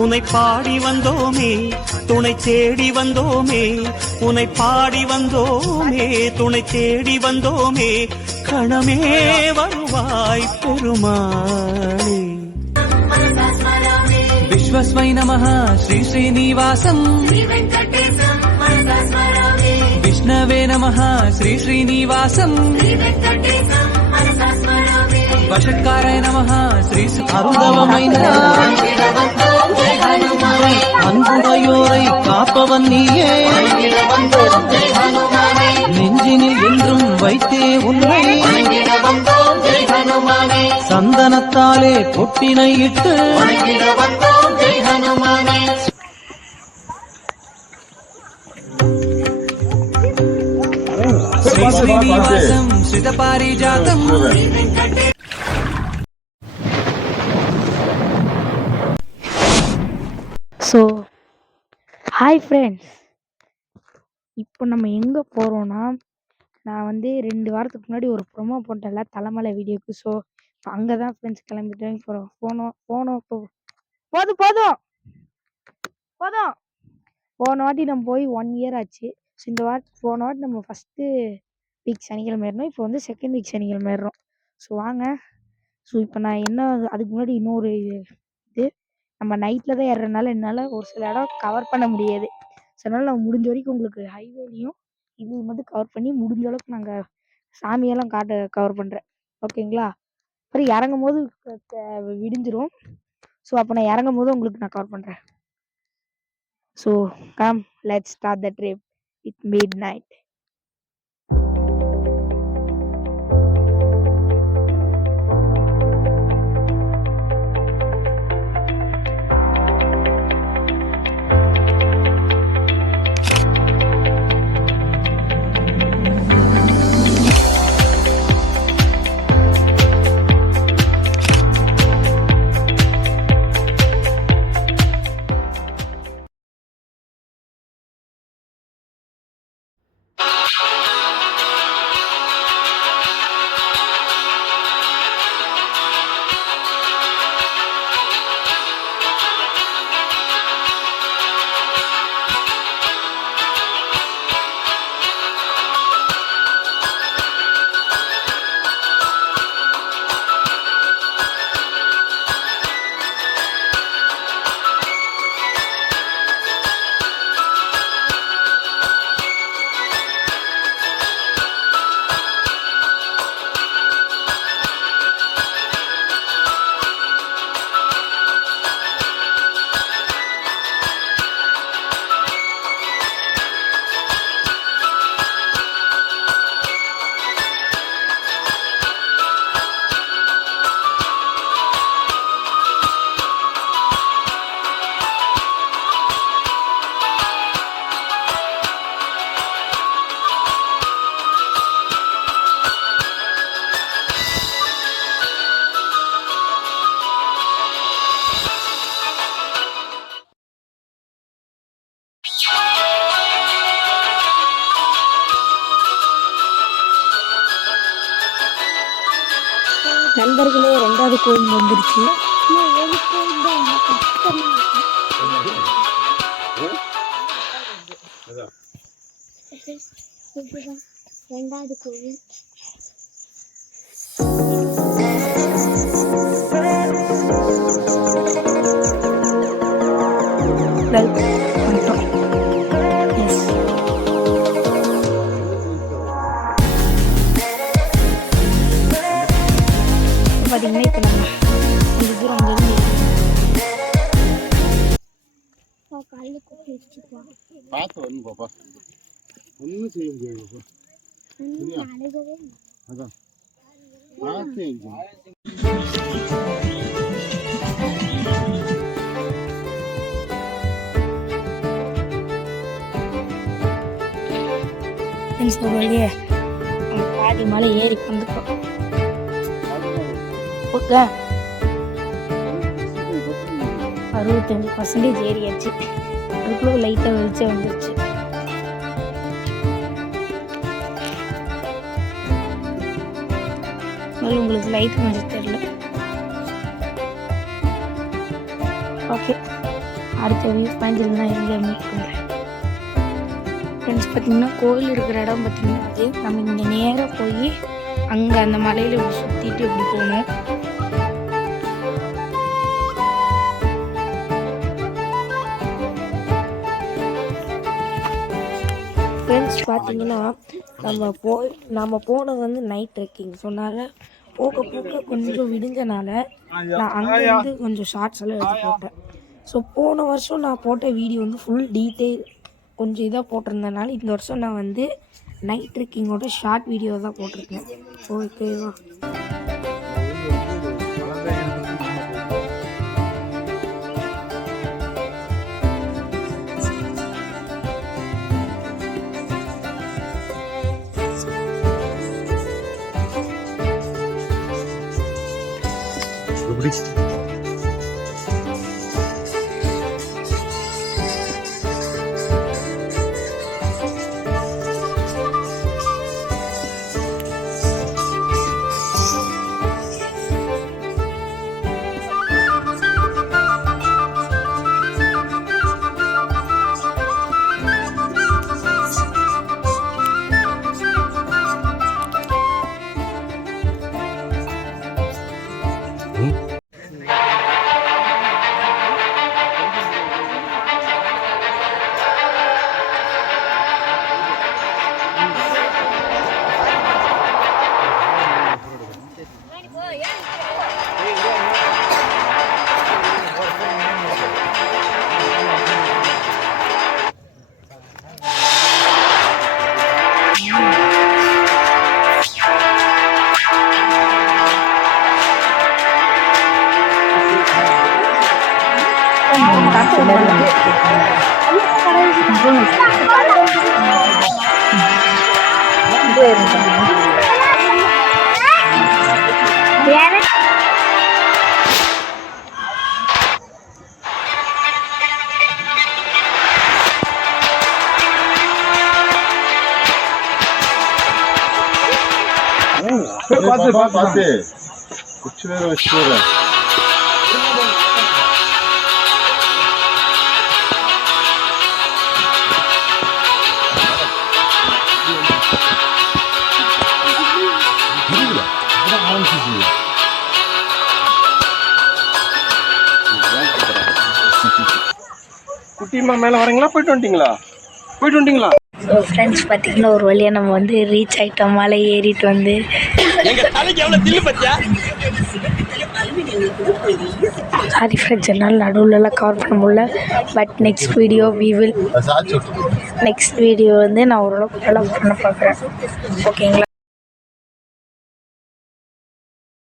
உன்னை பாடி வந்தோமே துணை தேடி வந்தோமே உன்னை பாடி வந்தோமே துணை தேடி வந்தோமே கணமே வருவாய் பெருமாளே. विश्वस्मै नमः श्री श्रीनिवासम् विष्णवे नमः श्री श्रीनिवासम् वषट्काराय नमः श्री அருந்தவமைந்த அன்புடையோரை காப்பவன் நீயே நெஞ்சினில் என்றும் வைத்தே உன்னை சந்தனத்தாலே பொட்டினை இட்டு ஸ்ரீனிவாசம் ஸ்ரிதபாரிஜாதம். ஸோ ஹாய் ஃப்ரெண்ட்ஸ், இப்போ நம்ம எங்கே போகிறோன்னா, நான் வந்து 2 வாரத்துக்கு முன்னாடி ஒரு ப்ரொமோ போட்டேன்ல தலைமலை வீடியோக்கு. ஸோ இப்போ அங்கே தான் ஃப்ரெண்ட்ஸ் கிளம்பிட்டேன். போனோம் போதும் போதும் போதும் போன வாட்டி நம்ம போய் 1 இயர் ஆச்சு. ஸோ இந்த போன வாட்டி நம்ம ஃபஸ்ட்டு வீக் சனிக்கிழமை ஏறினோம். இப்போ வந்து செகண்ட் வீக் சனிக்கிழமை ஏறுறோம். ஸோ வாங்க. ஸோ இப்போ நான் என்ன அதுக்கு முன்னாடி இன்னொரு இது, நம்ம நைட்டில் தான் ஏறுறதுனால என்னால் ஒரு சில இடம் கவர் பண்ண முடியாது. ஸோ அதனால் நான் முடிஞ்ச வரைக்கும் உங்களுக்கு ஹைவேலையும் இது மட்டும் கவர் பண்ணி முடிஞ்ச அளவுக்கு நாங்கள் சாமியெல்லாம் கவர் பண்ணுறேன். ஓகேங்களா? அப்புறம் இறங்கும் போது விடிஞ்சிரும். ஸோ அப்போ நான் இறங்கும் போது உங்களுக்கு நான் கவர் பண்ணுறேன். So come let's start the trip with midnight. நண்பர்களே, 2வது கோயில் வந்துருச்சு. ரெண்டாவது கோயில் பார்த்தீங்கன்னா இப்போ நம்ம கொஞ்சம் தூரம் அங்கேருந்து காலையில் கூப்பிட்டு வச்சுக்குவா. பார்த்து வரணும் பாப்பா, ஒன்றும் செய்ய முடியாது. அழுகவே அதான் பார்த்து ஒரு வழியே பாதி மலை ஏறி வந்துட்டோம். ஓகே, 65% ஏறியாச்சு. அதுக்குள்ள லைட்டாக வெளிச்சம் வந்துருச்சு. அதனால உங்களுக்கு லைட் கொஞ்சம் தெரியல. ஓகே, அடுத்த வியூ பாயிண்டில் நான் இங்கே மீட் பண்ணுறேன். ஃப்ரெண்ட்ஸ் பார்த்திங்கன்னா கோவில் இருக்கிற இடம் பார்த்திங்கன்னா அது நம்ம இங்கே நேராக போய் அங்கே அந்த மலையில் இப்படி சுற்றிட்டு இப்படி போகணும். ஃப்ரெண்ட்ஸ் பார்த்திங்கன்னா நம்ம போனது வந்து நைட் ட்ரெக்கிங் சொன்னால போக போக கொஞ்சம் விடுஞ்சனால நான் அங்கேருந்து கொஞ்சம் ஷார்ட்ஸ் எல்லாம் எடுத்து போட்டேன். ஸோ போன வருஷம் நான் போட்ட வீடியோ வந்து ஃபுல் டீட்டெயில் கொஞ்சம் இதாக போட்டிருந்தனால இந்த வருஷம் நான் வந்து நைட் ட்ரெக்கிங்கோட ஷார்ட் வீடியோ தான் போட்டிருக்கேன். ஓகேவா? பார்த்து குச்சி வேற வச்சு குட்டிமா மேல வரீங்களா? போயிட்டு வந்துட்டீங்களா? ஸோ ஃப்ரெண்ட்ஸ் பார்த்திங்கன்னா ஒரு வழியாக நம்ம வந்து ரீச் ஆகிட்டோம். மலை ஏறிட்டு வந்து சாரி ஃப்ரெண்ட்ஸ், என்னால் நடுவில்லாம் கவர் பண்ண முடியல. But next video next video வந்து நான் ஓரளவுக்கு நல்லா பண்ண பார்க்குறேன். ஓகேங்களா?